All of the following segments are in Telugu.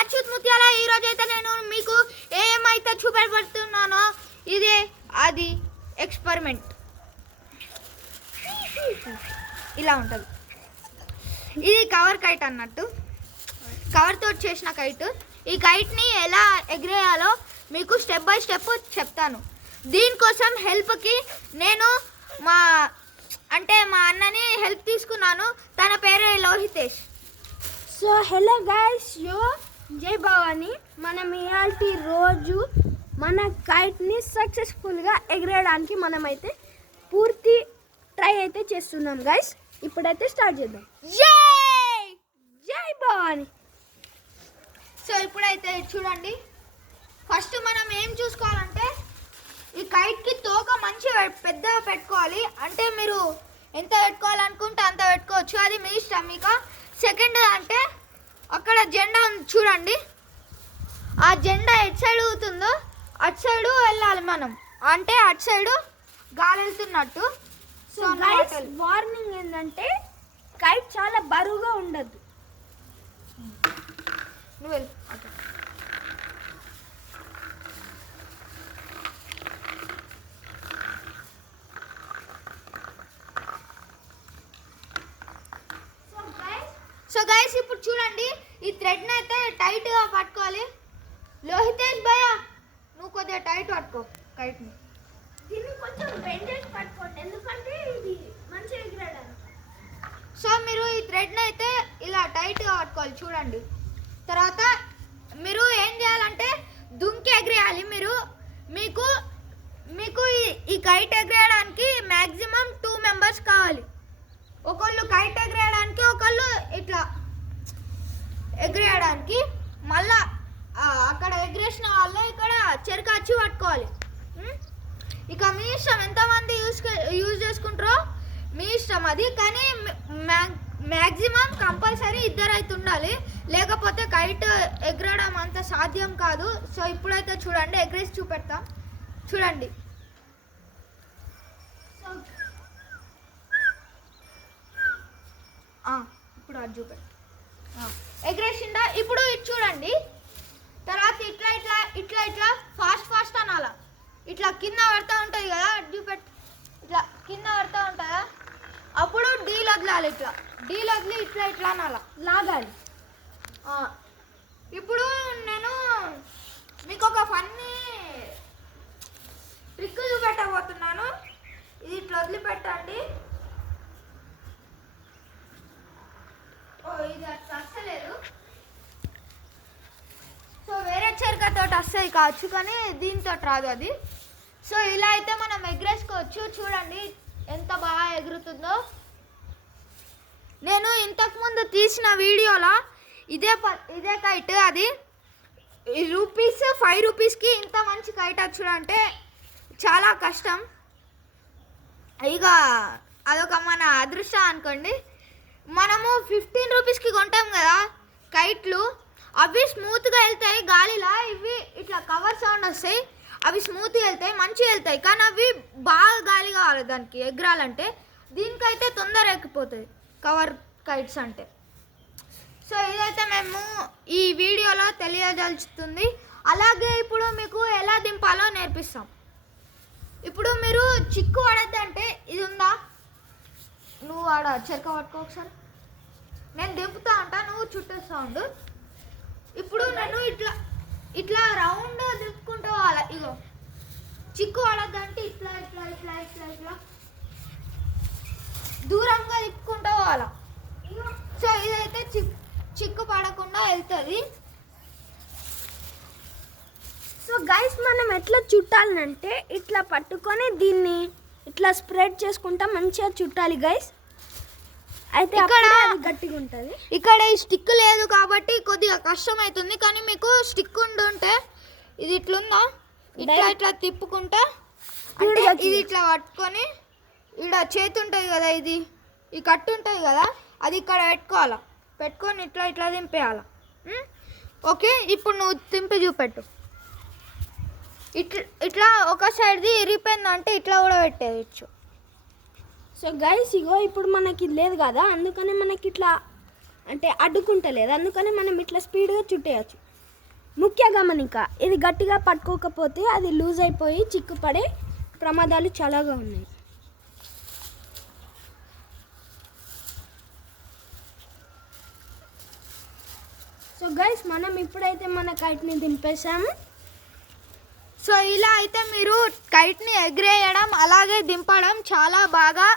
అచ్యుత్ ముత్యాల. ఈరోజు అయితే నేను మీకు ఏమైతే చూపెడుతున్నానో ఇదే అది ఎక్స్పెరిమెంట్. ఇలా ఉంటుంది. ఇది కవర్ కైట్ అన్నట్టు, కవర్తో చేసిన కైట్. ఈ కైట్ని ఎలా ఎగిరేయాలో మీకు స్టెప్ బై స్టెప్ చెప్తాను. దీనికోసం హెల్ప్కి నేను మా అన్నని హెల్ప్ తీసుకున్నాను. తన పేరే లోహితేష్. సో హలో గైస్, జై భవాని. మనం ఇయాల్టి రోజు మన కైట్ని సక్సెస్ఫుల్గా ఎగరేయడానికి మనమైతే పూర్తి ట్రై అయితే చేస్తున్నాం గైస్. ఇప్పుడైతే స్టార్ట్ చేద్దాం. జై భవాని. సో ఇప్పుడైతే చూడండి, ఫస్ట్ మనం ఏం చూసుకోవాలంటే ఈ కైట్కి తోక మంచిగా పెద్దగా పెట్టుకోవాలి. అంటే మీరు ఎంత పెట్టుకోవాలనుకుంటే అంత పెట్టుకోవచ్చు, అది మీ ఇష్టం. ఇక సెకండ్ అంటే అక్కడ జెండా ఉంది చూడండి, ఆ జెండా ఎటు సైడ్ అవుతుందో అటు సైడు వెళ్ళాలి మనం. అంటే అటు సైడు గాలి వెళ్తున్నట్టు. సో గైస్, వార్నింగ్ ఏంటంటే కైట్ చాలా బరువుగా ఉండదు. నువ్వు వెళ్ళు. సో గైస్ ఇప్పుడు చూడండి, ఈ థ్రెడ్ని అయితే టైట్గా పట్టుకోవాలి. లోహితేష్ భయ్య, నువ్వు కొద్దిగా టైట్ పట్టుకో కైట్ని. దీన్ని కొంచెం బెండేజ్ పట్టుకోండి, ఎందుకంటే ఇది మంచిగా ఎగరడానికి. సో మీరు ఈ థ్రెడ్ని అయితే ఇలా టైట్గా పట్టుకోవాలి చూడండి. తర్వాత మీరు ఏం చేయాలంటే దుంకి ఎగిరేయాలి. మీకు ఈ కైట్ ఎగరేయడానికి మ్యాక్సిమం 2 మెంబర్స్ కావాలి. ఒకళ్ళు కైట్ ఎగరేయడానికి, ఒకళ్ళు ఇట్లా ఎగరేయడానికి. మళ్ళా అక్కడ ఎగరేసిన వాళ్ళే ఇక్కడ చెరుకు వచ్చి పట్టుకోవాలి. ఇక మీ ఇష్టం, ఎంతమంది యూజ్ చేసుకుంటారో మీ ఇష్టం అది. కానీ మ్యాక్సిమం కంపల్సరీ 2 అయితే ఉండాలి, లేకపోతే కైట్ ఎగరడం అంత సాధ్యం కాదు. సో ఇప్పుడైతే చూడండి, ఎగరేసి చూపెడతాం చూడండి. ఇప్పుడు అది చూపెట్టు. ఎగరేసిండా? ఇప్పుడు ఇది చూడండి. తర్వాత ఇట్లా ఇట్లా ఇట్లా ఇట్లా ఫాస్ట్ అనాలా. ఇట్లా కింద పడుతూ ఉంటుంది కదా, చూపెట్టు. ఇట్లా కింద పడుతూ ఉంటుందా, అప్పుడు డీల్ వదలాలి. డీల్ వదిలి ఇట్లా ఇట్లా అనాలా, లాగాలి. ఇప్పుడు నేను మీకు ఒక ఫన్నీ ట్రిక్ చూపెట్టబోతున్నాను. ఇది ఇట్లా వదిలిపెట్టండి. ఇది అట్లా వస్తలేదు. సో వేరే చెరకతో వస్తుంది కావచ్చు, కానీ దీంతో రాదు అది. సో ఇలా అయితే మనం ఎగరేసుకోవచ్చు. చూడండి ఎంత బాగా ఎగురుతుందో. నేను ఇంతకుముందు తీసిన వీడియోలో ఇదే కైట్, అది ₹5 రూపీస్కి ఇంత మంచి కైట్ వచ్చుడంటే చాలా కష్టం. ఇక అదొక మన అదృష్టం అనుకోండి. మనము 15 రూపీస్కి కొంటాం కదా కైట్లు, అవి స్మూత్గా వెళ్తాయి గాలిలా. ఇవి ఇట్లా కవర్ సౌండ్ వస్తాయి, అవి స్మూత్గా వెళ్తాయి, మంచిగా వెళ్తాయి. కానీ అవి బాగా గాలి కావాలి దానికి ఎగరాలంటే. దీనికైతే తొందర ఎక్కిపోతుంది కవర్ కైట్స్ అంటే. సో ఇదైతే మేము ఈ వీడియోలో తెలియదలుచుతుంది. అలాగే ఇప్పుడు మీకు ఎలా దింపాలో నేర్పిస్తాం. ఇప్పుడు మీరు చిక్కు పడద్దంటే ఇది ఉందా, నువ్వు ఆడ చెరక పట్టుకో ఒకసారి, నేను దింపుతా ఉంటా, నువ్వు చుట్టేస్తా ఉండు. ఇప్పుడు నేను ఇట్లా రౌండ్ దింపుకుంటూ పోవాలి. ఇగో చిక్కు పడద్దంటే ఇట్లా ఇట్లా ఇట్లా ఇట్లా ఇట్లా దూరంగా తిప్పుకుంటూ పోవాలి. సో ఇదైతే చిక్కు పడకుండా వెళ్తుంది. సో గైస్, మనం ఎట్లా చుట్టాలంటే ఇట్లా పట్టుకొని దీన్ని ఇట్లా స్ప్రెడ్ చేసుకుంటా మంచిగా చుట్టాలి గైస్. అయితే ఇక్కడ గట్టిగా ఉంటుంది. ఇక్కడ ఈ స్టిక్ లేదు కాబట్టి కొద్దిగా కష్టం అవుతుంది. కానీ మీకు స్టిక్ ఉంటే ఇది ఇట్లుందా, ఇట్లా తిప్పుకుంటా, అంటే ఇది ఇట్లా పట్టుకొని ఇక్కడ చేతి ఉంటుంది కదా, ఈ కట్టు ఉంటుంది కదా, అది ఇక్కడ పెట్టుకొని ఇట్లా దింపేయాలి. ఓకే, ఇప్పుడు నువ్వు తింపి చూపెట్టు. ఇట్లా ఒక సైడ్ది ఇరిగిపోయిందంటే ఇట్లా కూడా పెట్టేయచ్చు. సో గైస్, ఇగో ఇప్పుడు మనకి లేదు కదా, అందుకని మనకి ఇట్లా అంటే అడ్డుకుంటలేదు, అందుకని మనం ఇట్లా స్పీడ్గా చుట్టేయచ్చు. ముఖ్య గమనిక, ఇది గట్టిగా పట్టుకోకపోతే అది లూజ్ అయిపోయి చిక్కుపడే ప్రమాదాలు చాలాగా ఉన్నాయి. సో గైస్, మనం ఇప్పుడైతే మన కైట్ని దింపేసాము. సో ఇలా అయితే మీరు కైట్ని ఎగిరేయడం అలాగే దింపడం చాలా బాగా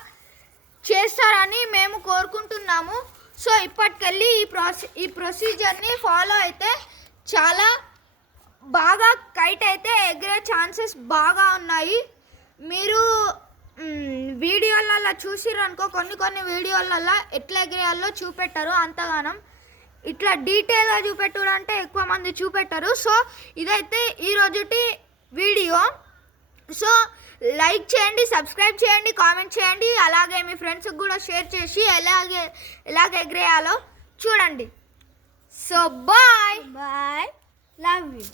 చేస్తారని మేము కోరుకుంటున్నాము. సో ఇప్పటికెళ్ళి ఈ ప్రొసీజర్ని ఫాలో అయితే చాలా బాగా కైట్ అయితే ఎగిరే ఛాన్సెస్ బాగా ఉన్నాయి. మీరు వీడియోలలో చూసిర్రు అనుకో, కొన్ని వీడియోలలో ఎట్లా ఎగిరేయాలో చూపెట్టరు అంతగానం. ఇట్లా డీటెయిల్గా చూపెట్టడం అంటే ఎక్కువ మంది చూపెట్టరు. సో ఇదైతే ఈరోజుటి వీడియో. సో లైక్ చేయండి, సబ్స్క్రైబ్ చేయండి, కామెంట్ చేయండి, అలాగే మీ ఫ్రెండ్స్కి కూడా షేర్ చేసి ఎలాగ ఎగిరేయాలో చూడండి. So bye. Bye, love you.